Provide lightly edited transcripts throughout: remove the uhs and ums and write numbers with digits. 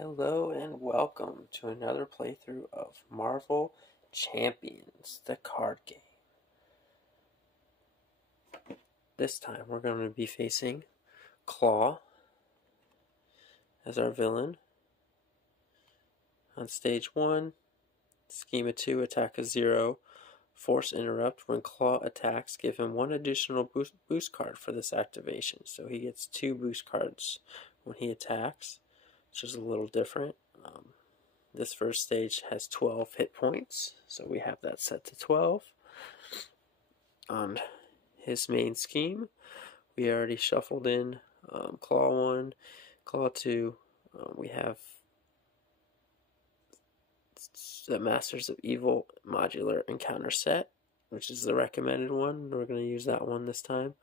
Hello and welcome to another playthrough of Marvel Champions, the card game. This time we're going to be facing Klaw as our villain. On stage 1, scheme of 2, attack of 0, force interrupt. When Klaw attacks, give him 1 additional boost card for this activation. So he gets 2 boost cards when he attacks, which is a little different. This first stage has 12 hit points, so we have that set to 12. On his main scheme, we already shuffled in Klaw 1, Klaw 2. We have the Masters of Evil modular encounter set, which is the recommended one. We're going to use that one this time.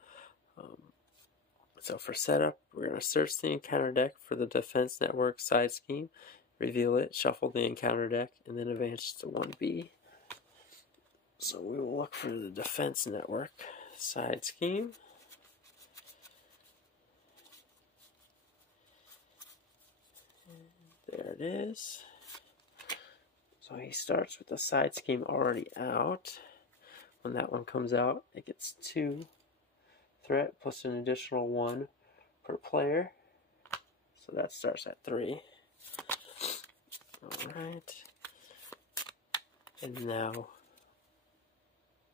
So for setup, we're going to search the encounter deck for the Defense Network side scheme, reveal it, shuffle the encounter deck, and then advance to 1B. So we will look for the Defense Network side scheme. And there it is. So he starts with the side scheme already out. When that one comes out, it gets 2 threat plus an additional 1 per player. So that starts at 3. Alright. And now,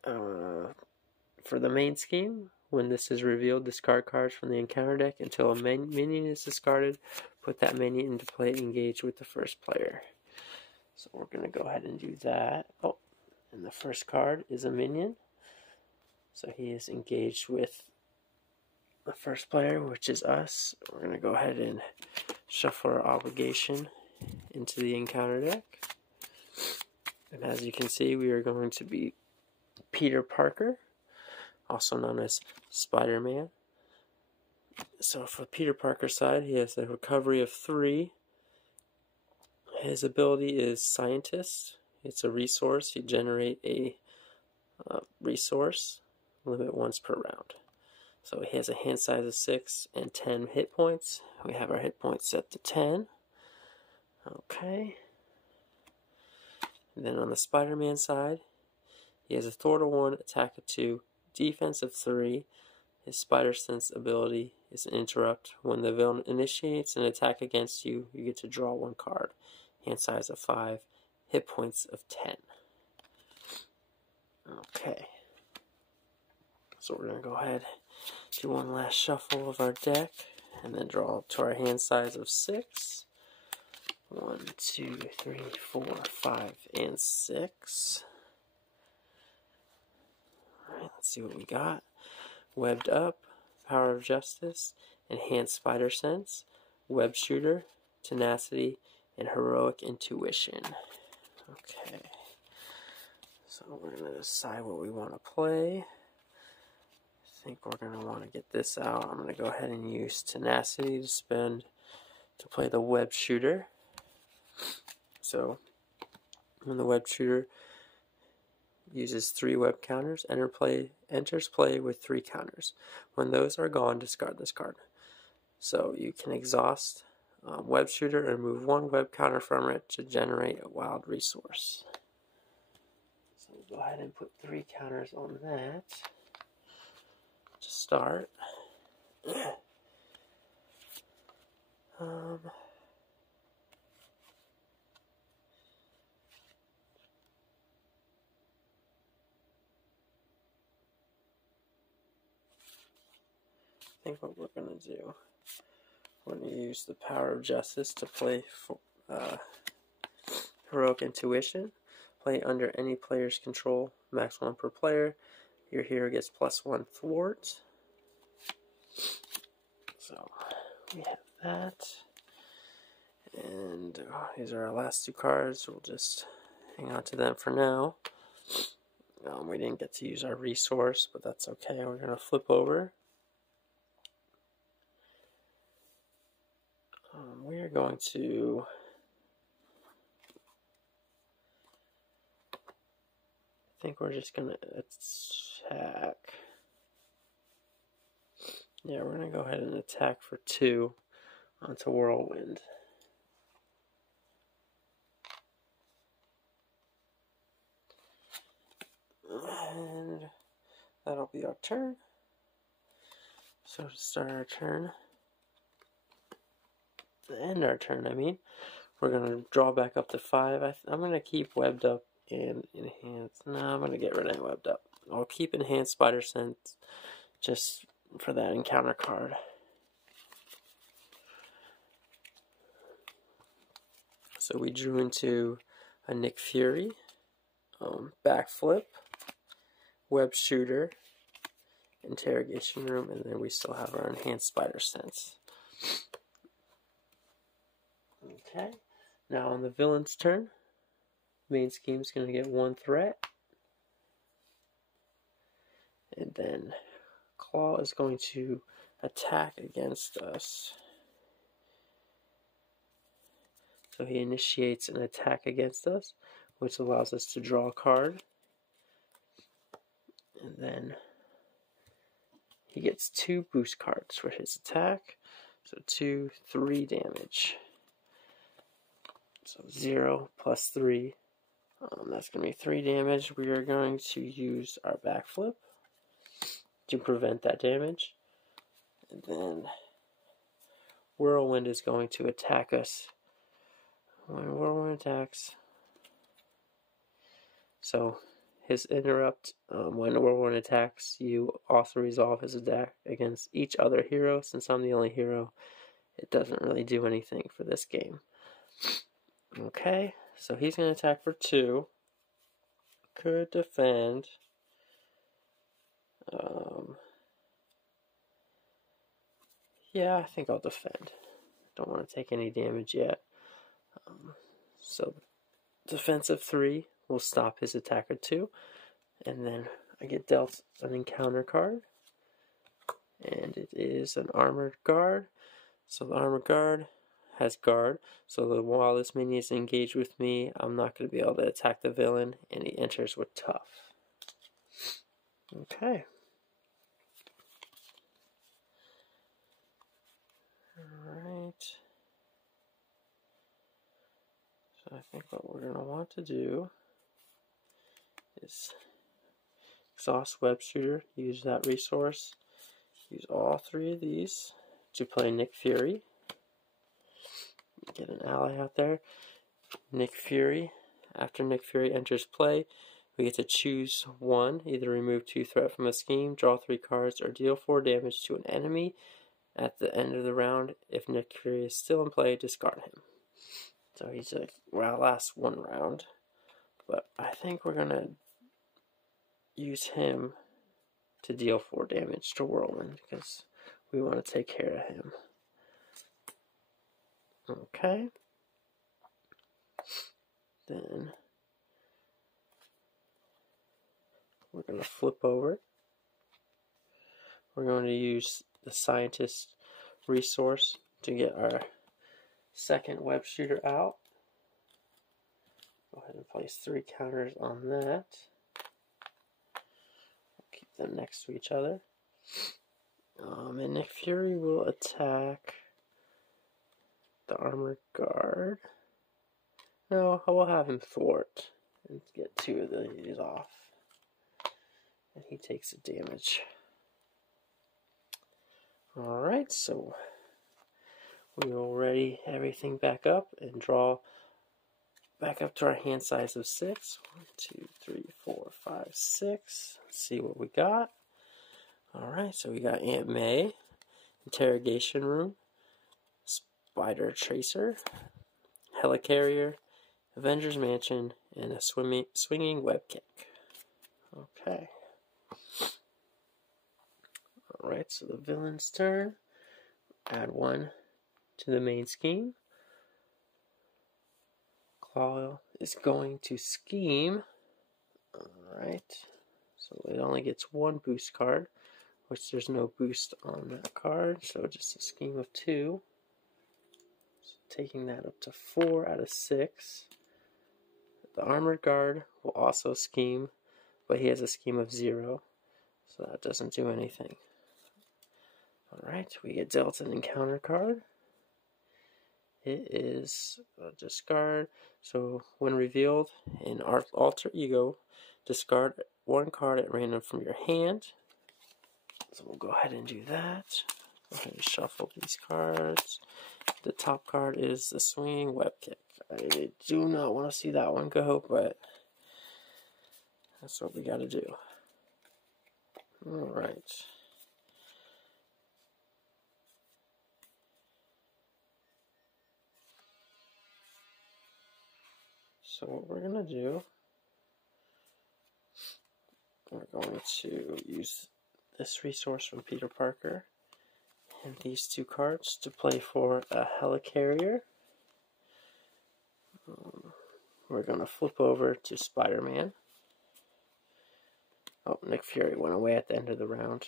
for the main scheme, when this is revealed, discard cards from the encounter deck until a minion is discarded. Put that minion into play, engage with the first player. So we're going to go ahead and do that. Oh, and the first card is a minion. So he is engaged with the first player, which is us. We're going to go ahead and shuffle our obligation into the encounter deck. And as you can see, we are going to be Peter Parker, also known as Spider-Man. So for Peter Parker's side, he has a recovery of 3. His ability is Scientist. It's a resource. You generate a resource, limit once per round. So he has a hand size of 6 and 10 hit points. We have our hit points set to 10. Okay. And then on the Spider-Man side, he has a Thor to 1, attack of 2, defense of 3. His Spider Sense ability is an interrupt. When the villain initiates an attack against you, you get to draw 1 card. Hand size of 5, hit points of 10. Okay. So we're going to go ahead, do one last shuffle of our deck, and then draw up to our hand size of 6. 1, 2, 3, 4, 5, and 6. Alright, let's see what we got. Webbed Up, Power of Justice, Enhanced Spider Sense, Web Shooter, Tenacity, and Heroic Intuition. Okay. So we're going to decide what we want to play. I think we're going to want to get this out. I'm going to go ahead and use Tenacity to play the Web Shooter. So when the Web Shooter uses 3 web counters, enters play with 3 counters. When those are gone, discard this card. So you can exhaust Web Shooter and remove 1 web counter from it to generate a wild resource. So we'll go ahead and put 3 counters on that to start. I think what we're going to do, we're going to use the Power of Justice to play for, Heroic Intuition. Play under any player's control, max 1 per player. Your hero gets +1 thwart. So we have that. And these are our last 2 cards. We'll just hang on to them for now. We didn't get to use our resource, but that's okay. We're going to flip over. We are going to I think we're just going to attack. Yeah, we're going to go ahead and attack for 2 onto Whirlwind. And that'll be our turn. So to start our turn, to end our turn, I mean, we're going to draw back up to 5. I'm going to keep Webbed Up and Enhanced. No, I'm going to get rid of Webbed Up. I'll keep Enhanced Spider Sense just for that encounter card. So we drew into a Nick Fury, Backflip, Web Shooter, Interrogation Room, and then we still have our Enhanced Spider Sense. Okay, now on the villain's turn, main scheme's going to get 1 threat. And then Klaw is going to attack against us. So he initiates an attack against us, which allows us to draw a card. And then he gets 2 boost cards for his attack. So 2, 3 damage. So 0 plus 3. That's going to be 3 damage. We are going to use our backflip to prevent that damage. And then Whirlwind is going to attack us. When Whirlwind attacks, so his interrupt, when Whirlwind attacks, you also resolve his attack against each other hero. Since I'm the only hero, it doesn't really do anything for this game. Okay, so he's going to attack for 2. Could defend. Yeah, I think I'll defend. Don't want to take any damage yet. So defensive 3 will stop his attacker 2, and then I get dealt an encounter card, and it is an armored guard. So the armored guard has guard, so that while this minion is engaged with me, I'm not going to be able to attack the villain, and he enters with tough. Okay. Alright. So I think what we're going to want to do is exhaust Web Shooter, use that resource, use all 3 of these to play Nick Fury. Get an ally out there. Nick Fury. After Nick Fury enters play, we get to choose 1, either remove 2 threat from a scheme, draw 3 cards, or deal 4 damage to an enemy. At the end of the round, if Nick Fury is still in play, discard him. So he's well, last 1 round. But I think we're going to use him to deal 4 damage to Whirlwind, because we want to take care of him. Okay. Then we're going to flip over. We're going to use the Scientist resource to get our second Web Shooter out. Go ahead and place 3 counters on that. Keep them next to each other. And Nick Fury will attack the armored guard. No, I will have him thwart and get 2 of these off. And he takes the damage. Alright, so we will ready everything back up and draw back up to our hand size of 6. 1, 2, 3, 4, 5, 6. Let's see what we got. Alright, so we got Aunt May, Interrogation Room, Spider Tracer, Helicarrier, Avengers Mansion, and a swinging web kick. Okay. Alright, so the villain's turn. Add 1 to the main scheme. Klaw is going to scheme. Alright, so it only gets 1 boost card, which there's no boost on that card, so just a scheme of 2. So taking that up to 4 out of 6. The armored guard will also scheme, but he has a scheme of 0, so that doesn't do anything. Alright, we get dealt an encounter card. It is a discard, so when revealed in our alter ego, discard one card at random from your hand. So we'll go ahead and do that. Go ahead and shuffle these cards. The top card is the swinging web kick. I do not want to see that one go, but that's what we got to do. Alright. So what we're going to do, we're going to use this resource from Peter Parker and these two cards to play for a helicarrier. We're going to flip over to Spider-Man. Oh, Nick Fury went away at the end of the round,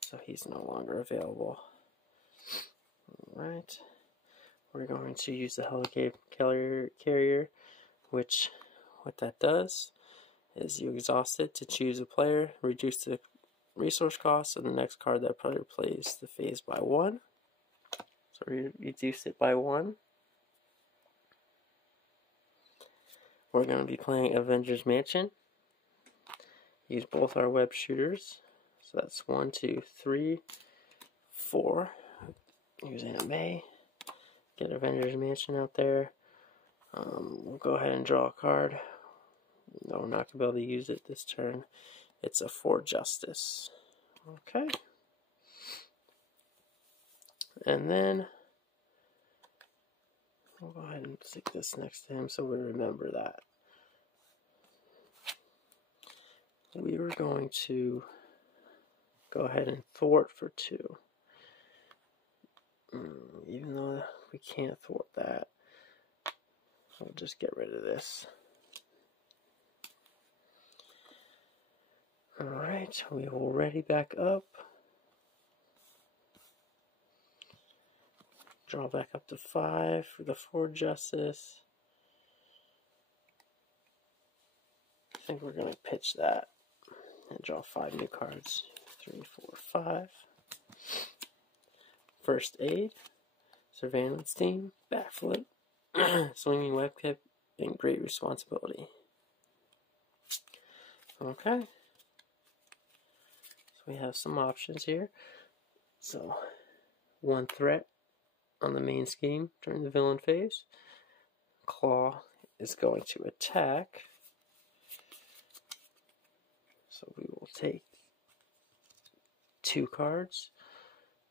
so he's no longer available. Alright. We're going to use the helicarrier, which what that does is you exhaust it to choose a player, reduce the resource cost, and the next card that player plays the phase by 1. So we reduce it by 1. We're going to be playing Avengers Mansion. Use both our web shooters. So that's 1, 2, 3, 4. Use Aunt May. Get Avengers Mansion out there. We'll go ahead and draw a card. No, we're not going to be able to use it this turn. It's a 4 Justice. Okay. And then we'll go ahead and stick this next to him so we remember that. We were going to go ahead and thwart for 2. Even though we can't thwart that, we'll just get rid of this. Alright, we will ready back up. Draw back up to 5 for the 4 Justice. I think we're going to pitch that and draw 5 new cards. 3, 4, 5. First Aid, Surveillance Team, Backflip, Swinging Web Kick, and Great Responsibility. Okay. So we have some options here. So, 1 threat on the main scheme during the villain phase. Klaw is going to attack. So we will take 2 cards.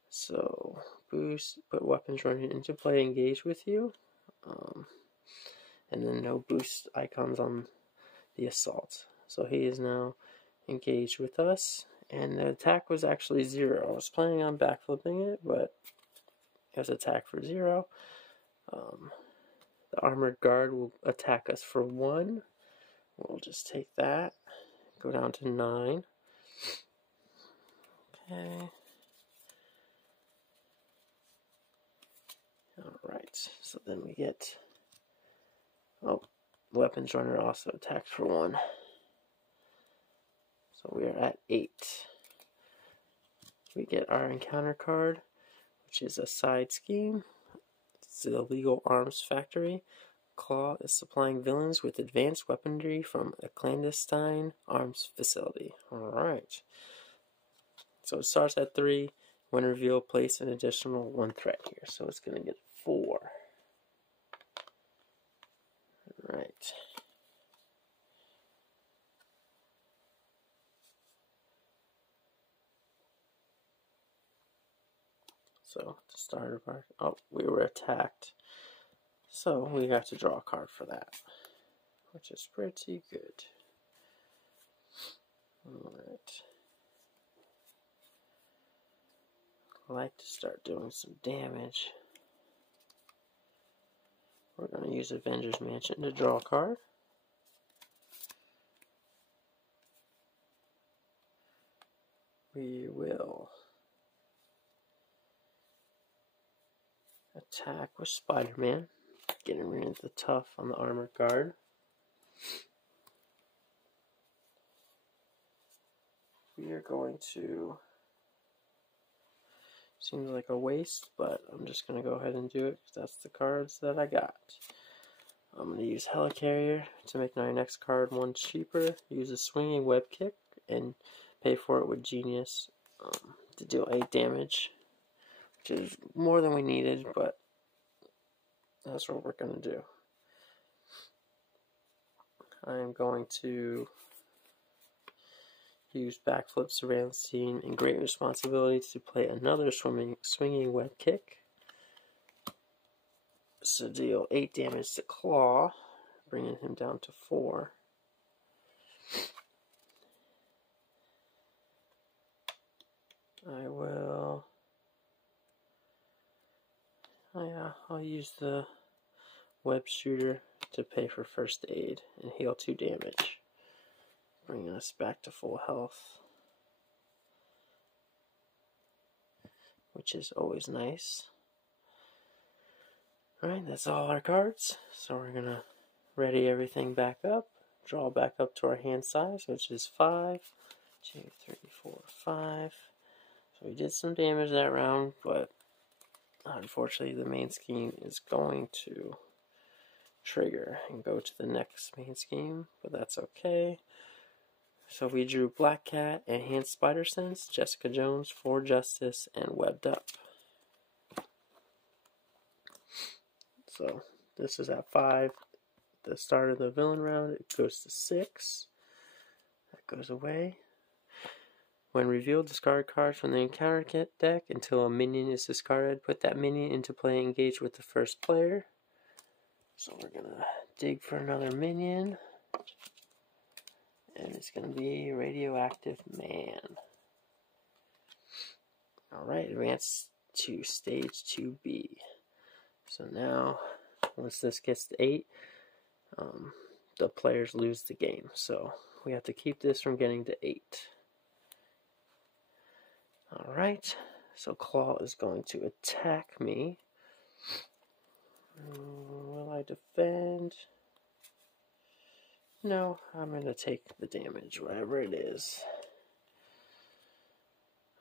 So boost, put weapons running into play, engage with you. And then no boost icons on the assault. So he is now engaged with us. And the attack was actually 0. I was planning on backflipping it, but it was attack for 0. The armored guard will attack us for 1. We'll just take that. Go down to 9. Okay. Alright, so then we get... Oh, weapons runner also attacks for 1. So we are at 8. We get our encounter card, which is a side scheme. It's the Illegal Arms Factory. Klaw is supplying villains with advanced weaponry from a clandestine arms facility. Alright. So it starts at 3. When revealed, place an additional 1 threat here. So it's going to get 4. Alright. So, to start our... Oh, we were attacked. So, we have to draw a card for that. Which is pretty good. Alright. I like to start doing some damage. We're going to use Avengers Mansion to draw a card. We will attack with Spider-Man, getting rid of the tough on the armored guard. We are going to... Seems like a waste, but I'm just going to go ahead and do it because that's the cards that I got. I'm going to use Helicarrier to make my next card one cheaper. Use a swinging web kick and pay for it with Genius to deal 8 damage, which is more than we needed, but that's what we're going to do. I am going to use Backflip Surveillance Scene and Great Responsibility to play another swinging web kick. So deal 8 damage to Klaw, bringing him down to 4. I will... Oh yeah, I'll use the web shooter to pay for first aid and heal 2 damage, bringing us back to full health, which is always nice. Alright, that's all our cards. So we're going to ready everything back up, draw back up to our hand size, which is 5, 2, 3, 4, 5. So we did some damage that round, but unfortunately the main scheme is going to trigger and go to the next main scheme, but that's okay. So we drew Black Cat, Enhanced Spider Sense, Jessica Jones, For Justice, and Webbed Up. So this is at 5. The start of the villain round, it goes to 6. That goes away. When revealed, discard cards from the encounter deck until a minion is discarded. Put that minion into play, engage with the first player. So we're going to dig for another minion. And it's going to be Radioactive Man. Alright, advance to stage 2B. So now, once this gets to 8, the players lose the game. So we have to keep this from getting to 8. Alright, so Klaw is going to attack me. Will I defend? No, I'm going to take the damage, whatever it is.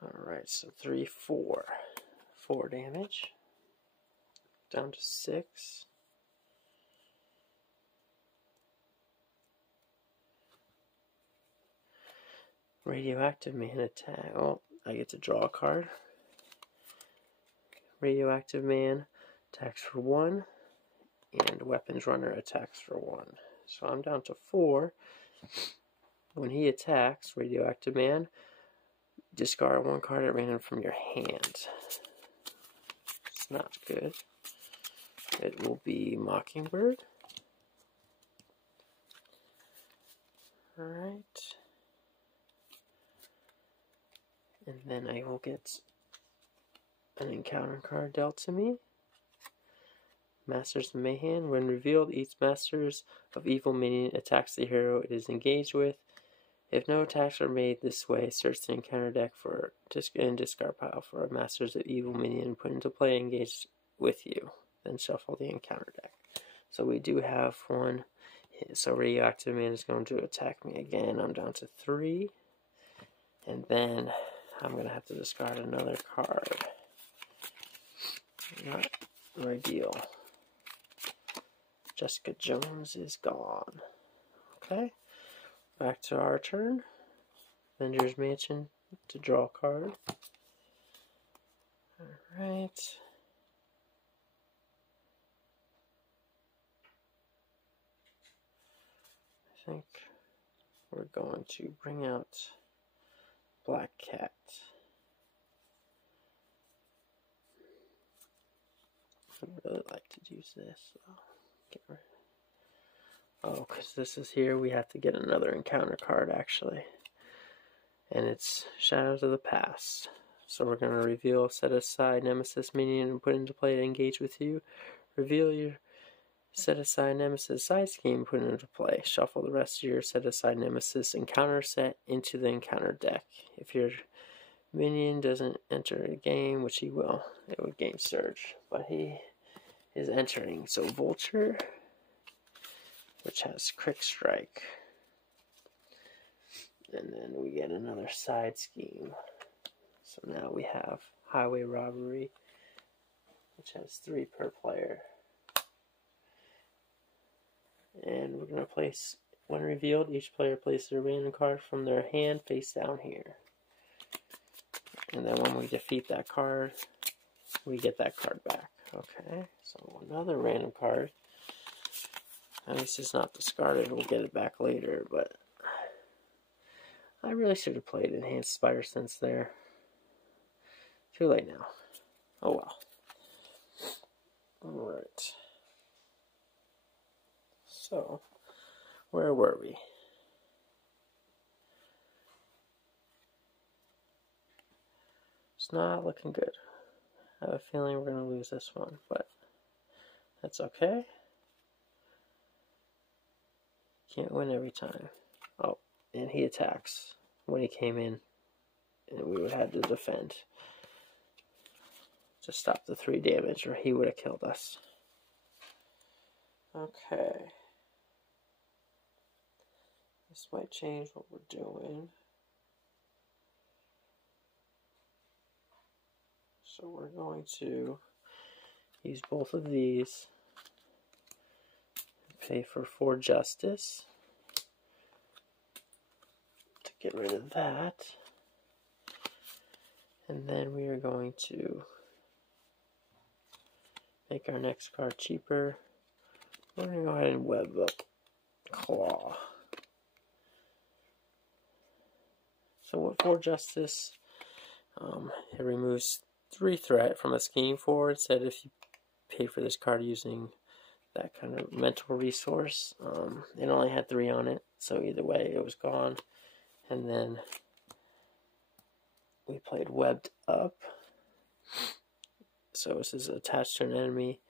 Alright, so 3, 4. 4 damage. Down to 6. Radioactive Man attack. Oh, I get to draw a card. Radioactive Man attacks for 1, and Weapons Runner attacks for 1. So I'm down to 4. When he attacks, Radioactive Man, discard 1 card at random from your hand. It's not good. It will be Mockingbird. Alright. And then I will get an encounter card dealt to me. Masters of Mayhem. When revealed, each Masters of Evil minion attacks the hero it is engaged with. If no attacks are made this way, search the encounter deck for discard pile for a Masters of Evil minion and put into play engaged with you. Then shuffle the encounter deck. So we do have 1. So Radioactive Man is going to attack me again. I'm down to 3. And then I'm going to have to discard another card. Not ideal. Jessica Jones is gone. Okay. Back to our turn. Avengers Mansion to draw a card. Alright. I think we're going to bring out Black Cat. I'd really like to use this. Oh, because this is here, we have to get another encounter card actually. And it's Shadows of the Past. So we're going to reveal, set aside Nemesis minion and put into play to engage with you. Reveal your set aside Nemesis side scheme, put it into play. Shuffle the rest of your set aside Nemesis encounter set into the encounter deck. If your minion doesn't enter the game, which he will, it would gain Surge. But he is entering. So Vulture, which has Quick Strike. And then we get another side scheme. So now we have Highway Robbery, which has 3 per player. And we're going to place, when revealed, each player places a random card from their hand face down here. And then when we defeat that card, we get that card back. Okay, so another random card. At least it's not discarded, we'll get it back later, but I really should have played Enhanced Spider Sense there. Too late now. Oh well. Alright. So, where were we? It's not looking good. I have a feeling we're going to lose this one, but that's okay. Can't win every time. Oh, and he attacks when he came in, and we would have to defend to stop the 3 damage, or he would have killed us. Okay. This might change what we're doing. So we're going to use both of these, pay for 4 justice to get rid of that. And then we are going to make our next card cheaper. We're going to go ahead and web up Klaw. So with 4 justice, it removes 3 threat from a scheme forward. Said if you pay for this card using that kind of mental resource, it only had 3 on it, so either way it was gone. And then we played webbed up. So this is attached to an enemy.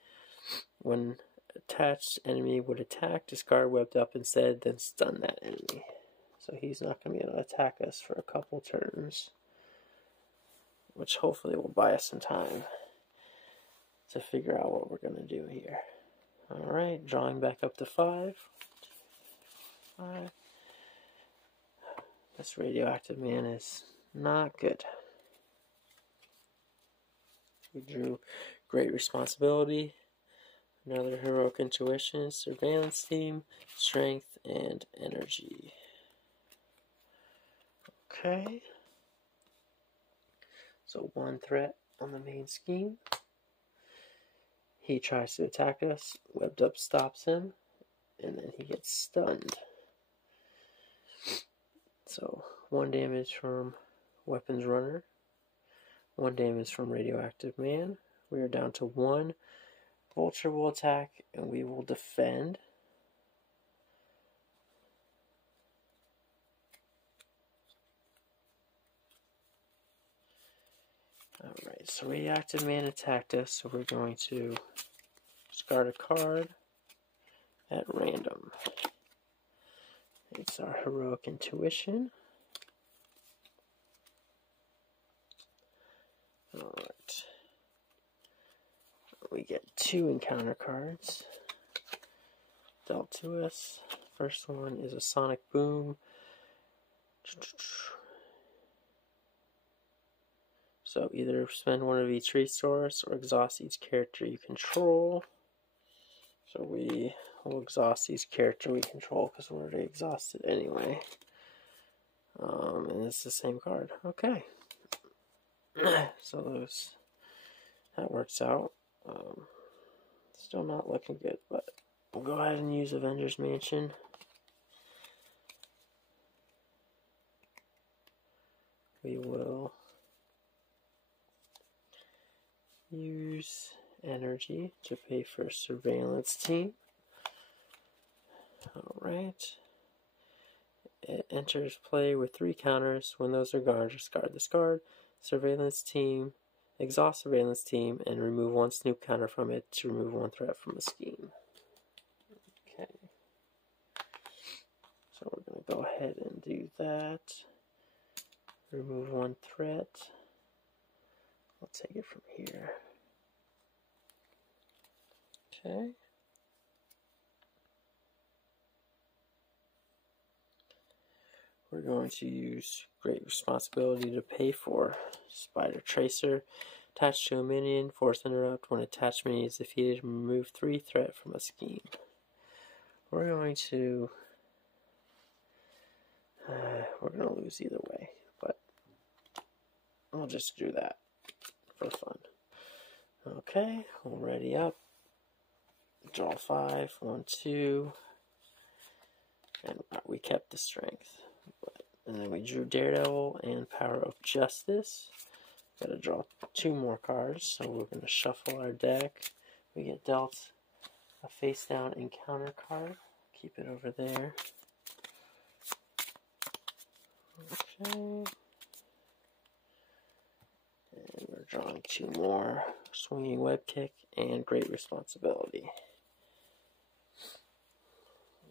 When attached enemy would attack, discard webbed up instead, then stun that enemy. So he's not going to be able to attack us for a couple turns, which hopefully will buy us some time to figure out what we're going to do here. Alright, drawing back up to 5. 5. This radioactive man is not good. We drew Great Responsibility, another Heroic Intuition, Surveillance Team, Strength, and Energy. Okay. So 1 threat on the main scheme. He tries to attack us, webbed up stops him, and then he gets stunned. So 1 damage from Weapons Runner, 1 damage from Radioactive Man. We are down to 1. Vulture will attack, and we will defend. Alright, so Radioactive Man attacked us, so we're going to discard a card at random. It's our Heroic Intuition. Alright. We get 2 encounter cards dealt to us. First one is a Sonic Boom. So either spend 1 of each resource or exhaust each character you control. So we will exhaust each character we control because we're already exhausted anyway. And it's the same card. Okay. So that works out. Still not looking good, but we'll go ahead and use Avengers Mansion. We will use energy to pay for Surveillance Team. Alright. It enters play with 3 counters. When those are gone, discard this card. Surveillance Team, exhaust Surveillance Team, and remove 1 Snoop counter from it to remove 1 threat from the scheme. Okay. So we're going to go ahead and do that. Remove 1 threat. I'll take it from here. Okay. We're going to use Great Responsibility to pay for Spider Tracer. Attached to a minion, force interrupt. When attached minion is defeated, remove 3 threat from a scheme. we're going to lose either way, but I'll just do that for fun. Okay, we'll ready up. Draw 5, 1, 2, and we kept the strength. And then we drew Daredevil and Power of Justice. Gotta draw 2 more cards, so we're gonna shuffle our deck. We get dealt a face down encounter card. Keep it over there. Okay. And we're drawing 2 more. Swinging Web Kick and Great Responsibility.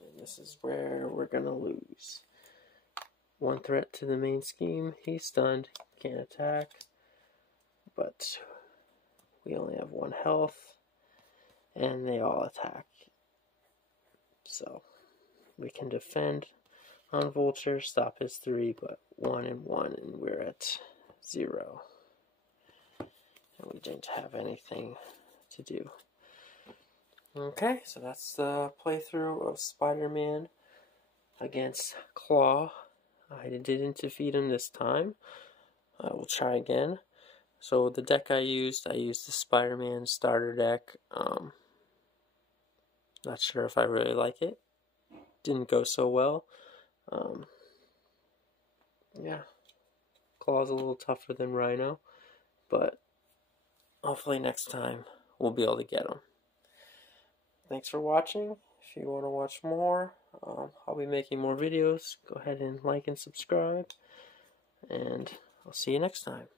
And this is where we're gonna lose. 1 threat to the main scheme. He's stunned. Can't attack. But we only have 1 health. And they all attack. So we can defend on Vulture, stop his 3, but 1 and 1, and we're at 0. And we didn't have anything to do. Okay, so that's the playthrough of Spider-Man against Klaw. I didn't defeat him this time. I will try again. So the deck I used the Spider-Man starter deck. Not sure if I really like it. Didn't go so well. Yeah. Klaw's a little tougher than Rhino, but hopefully next time we'll be able to get him. Thanks for watching. If you want to watch more, I'll be making more videos. Go ahead and like and subscribe, and I'll see you next time.